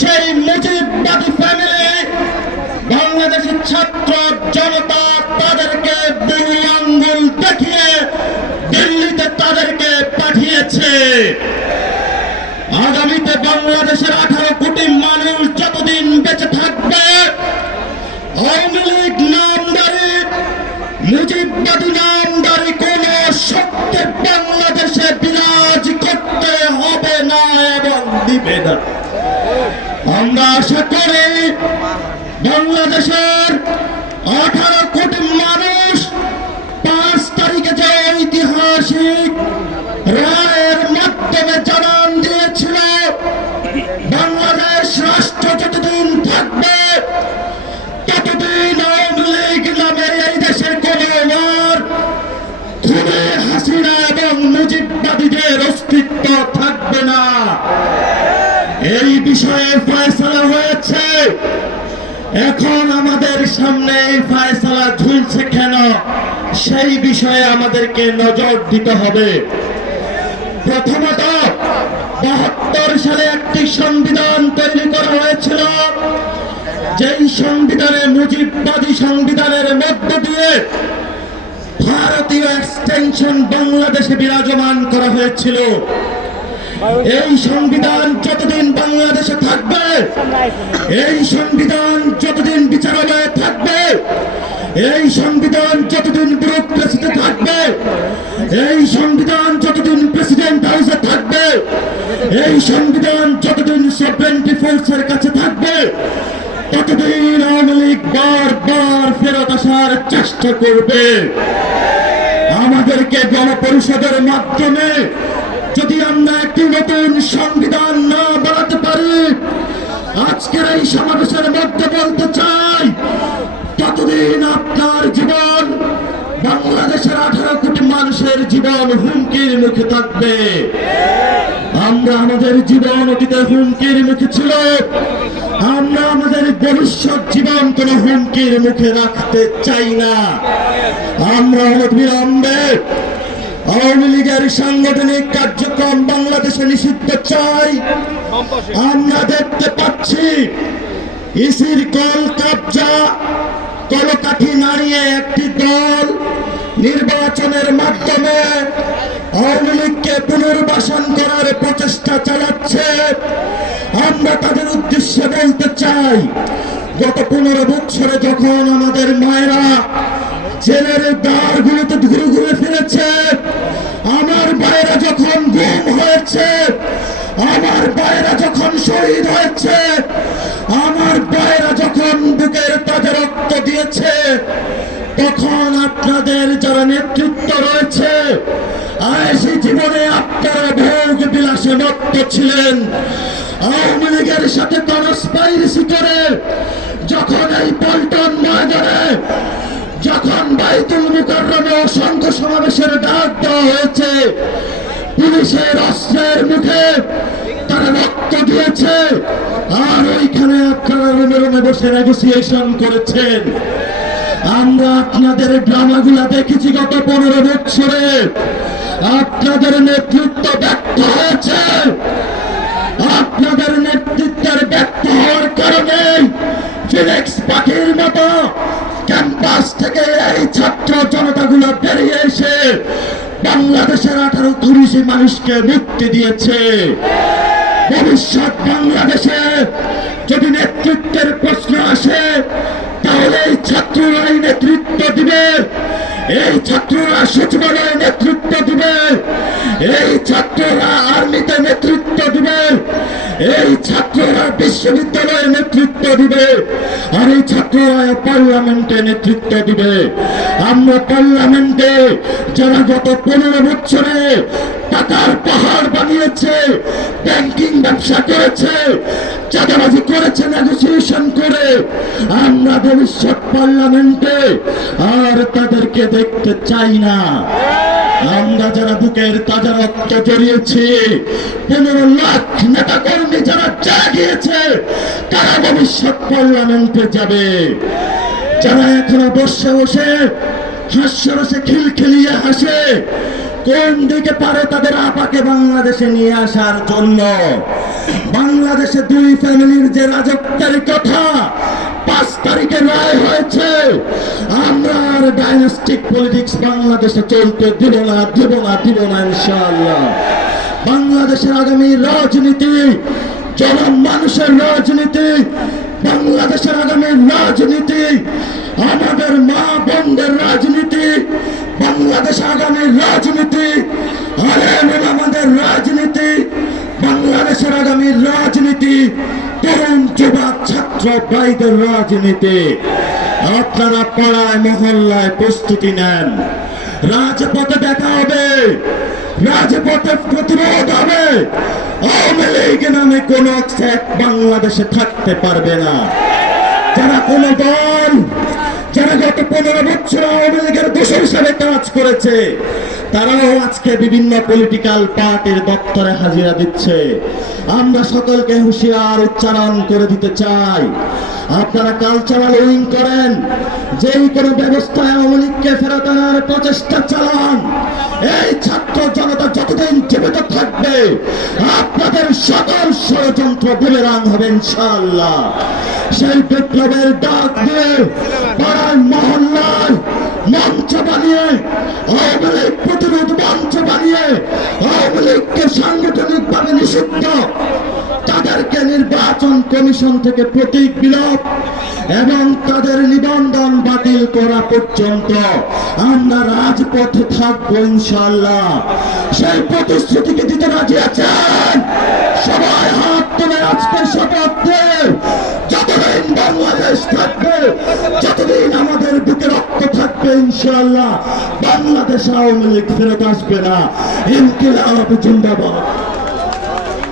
সেই মুজিববাদী ফ্যামিলি বাংলাদেশের ছাত্র জনতা তাদেরকে বুড়ি আঙ্গুল দেখিয়ে দিল্লিতে তাদেরকে পাঠিয়েছে। আগামীতে বাংলাদেশের 18 কোটি মানুষ যতদিন বেঁচে থাকবে, আওয়ামী লীগ নামদারি মুজিববাদী নামদারি কোন শক্তি বাংলাদেশে বিরাজ করতে হবে না এবং দিবে না। আমরা আশা করি বাংলাদেশের 18 কোটি মানুষ 5 তারিখে যে ঐতিহাসিক রায়ের মাধ্যমে জানান দিয়েছিল বাংলাদেশ রাষ্ট্র যতদিন থাকবে ততদিন আওয়ামী লীগ নামের এই দেশের কোন খুনে হাসিনা এবং মুজিববাদীদের অস্তিত্ব থাকবে না। এই বিষয়ে ফয়সালা হয়েছে। এখন আমাদের সামনে এই ফয়সালা ঝুলছে কেন, সেই বিষয়ে আমাদেরকে নজর দিতে হবে। প্রথমত 72 সালে একটি সংবিধান তৈরি করা হয়েছিল, যেই সংবিধানে মুজিববাদী সংবিধানের মধ্য দিয়ে ভারতীয় এক্সটেনশন বাংলাদেশে বিরাজমান করা হয়েছিল। এই সংবিধান যতদিন বাংলাদেশে থাকবে, এই সংবিধান যতদিন বিচারালয়ে থাকবে, এই সংবিধান যতদিন ব্যুরোক্রেসিতে থাকবে, এই সংবিধান যতদিন প্রেসিডেন্ট হাউসে থাকবে, এই সংবিধান যতদিন সভরেন্টি ফোর্সের কাছে থাকবে, ততদিন আওয়ামী লীগ বারবার ফেরত আসার চেষ্টা করবে। আমাদেরকে গণপরিষদের মাধ্যমে যদি আমরা একটি নতুন সংবিধান না বানাতে পারি, আজকের এই সমাবেশের মধ্যে বলতে চাই, ততদিন আপনার জীবন, বাংলাদেশের 18 কোটি মানুষের জীবন হুমকির মুখে থাকবে। আমরা আমাদের জীবন অতীতে হুমকির মুখে ছিল, আমরা আমাদের ভবিষ্যৎ জীবন কোন হুমকির মুখে রাখতে চাই না। আমরা অবিলম্বে আওয়ামী লীগের সাংগঠনিক কার্যক্রম বাংলাদেশে নিষিদ্ধ চাই। আমরা দেখতে পাচ্ছি ইসির কল কাবজা কলকাঠি নাড়িয়ে একটি দল নির্বাচনের মাধ্যমে আওয়ামী লীগকে পুনর্বাসন করার প্রচেষ্টা চালাচ্ছে। আমরা তাদের উদ্দেশ্যে বলতে চাই, গত 15 বছরে যখন আমাদের মায়েরা জেলের দ্বারগুলোতে ঘুরে ঘুরে ফিরেছে, আমার ভাইয়েরা যখন গুম হয়েছে, আমার ভাইয়েরা যখন শহীদ হয়েছে, আমার ভাইয়েরা যখন বুকের তাজা রক্ত দিয়েছে, তখন আপনাদের যারা নেতৃত্ব রয়েছে, আয়েশি জীবনে আপনারা ভোগ বিলাসে মত্ত ছিলেন। আওয়ামী লীগের সাথে কনস্পাইরেসি করে যখন এই পল্টন ময়দানে, যখন বাইতুল মুকাররমে অসংখ্য সমাবেশের ডাক দেওয়া হয়েছে, পুলিশের অস্ত্রের মুখে তারা রক্ত দিয়েছে, আর ওইখানে আপনারা রুমে রুমে বসে নেগোসিয়েশন করেছেন। আমরা আপনাদের ড্রামাগুলা দেখেছি গত 15 বছরে। আপনাদের নেতৃত্ব ব্যর্থ হয়েছে। আপনাদের নেতৃত্বের ব্যর্থ হওয়ার কারণে ফিনিক্স পাখির মতো ক্যাম্পাস থেকে এই ছাত্র জনতাগুলো বেরিয়ে এসে বাংলাদেশের 18 কোটি মানুষকে মুক্তি দিয়েছে। ভবিষ্যৎ বাংলাদেশে যদি নেতৃত্বের প্রশ্ন আসে, তাহলে এই ছাত্ররাই নেতৃত্ব দিবে, এই ছাত্ররা সচিবালয়ে নেতৃত্ব দিবে, এই ছাত্ররা আর্মিতে নেতৃত্ব দিবে, এই ছাত্ররা বিশ্ববিদ্যালয়ে নেতৃত্ব দিবে, আর এই ছাত্ররা পার্লামেন্টে নেতৃত্ব দিবে। আমরা পার্লামেন্টে যারা গত 15 বছরে টাকার পাহাড় বানিয়েছে, ব্যাংকিং ব্যবসা করেছে, চাঁদাবাজি করেছে নেগোসিয়েশন করে, আমরা ভবিষ্যৎ পার্লামেন্টে আর তাদেরকে দেখতে চাই না। আমরা যারা বুকের তাজা রক্ত জড়িয়েছি, 15 লাখ নেতা কর্মী যারা জাগিয়েছে, তারা ভবিষ্যৎ পার্লামেন্টে যাবে। যারা এখনো বসে বসে হাস্যরসে খিলখিলিয়ে হাসে, কোন দিকে পারে তাদের আপাকে বাংলাদেশে নিয়ে আসার জন্য, বাংলাদেশে দুই ফ্যামিলির যে রাজত্বের কথা 5 তারিখে রায় হয়েছে, আমরা আর ডাইনাস্টিক পলিটিক্স বাংলাদেশে চলতে দিব না ইনশাআল্লাহ। বাংলাদেশের আগামী রাজনীতি জনমানুষের রাজনীতি, বাংলাদেশের আগামী রাজনীতি আমাদের মা বোনদের রাজনীতি, বাংলাদেশের আগামী রাজনীতি আলেম ওলামাদের রাজনীতি, বাংলাদেশের আগামী রাজনীতি তরুণ যুবক ছাত্র ভাইদের রাজনীতি। আপনারা পাড়ায় মহল্লায় প্রস্তুতি নেন, রাজপথে দেখা হবে, রাজপথে প্রতিরোধ হবে। আওয়ামী লীগ নামে কোন সেট বাংলাদেশে থাকতে পারবে না। যারা কোন দল, যারা গত 15 বছর আওয়ামী লীগের দোষর হিসাবে কাজ করেছে, তারাও আজকে বিভিন্ন পলিটিক্যাল পার্টির দপ্তরে হাজিরা দিচ্ছে। আমরা সকলকে হুঁশিয়ার উচ্চারণ করে দিতে চাই, আপনারা কালচারাল উইং করেন, যেই কোনো ব্যবস্থায় আওয়ামী লীগকে ফেরত আনার প্রচেষ্টা চালান। এই ছাত্র জনতা যতদিন জীবিত থাকবে আপনাদের সকল ষড়যন্ত্র বুমেরাং হবে ইনশাআল্লাহ। সেই বিপ্লবের ডাক দিয়ে পাড়ায় মহল্লায় মঞ্চ বানিয়ে, আওয়ামী লীগ প্রতিরোধ মঞ্চ বানিয়ে আওয়ামী লীগকে সাংগঠনিক ভাবে নিষিদ্ধ, তাদেরকে নির্বাচন কমিশন থেকে প্রতীক বিলোপ এবং তাদের নিবন্ধন বাতিল করা পর্যন্ত আমরা রাজপথে থাকবো ইনশাআল্লাহ। সেই প্রতিশ্রুতিকে দিতে রাজি আছেন? সবাই হাত তুলে আজকে শপথ দেন, যতদিন বাংলাদেশ থাকবে, যতদিন আমাদের বুকে রক্ত থাকবে ইনশাআল্লাহ বাংলাদেশ আওয়ামী লীগ ফেরত আসবে না। ইনকিলাব জিন্দাবাদ।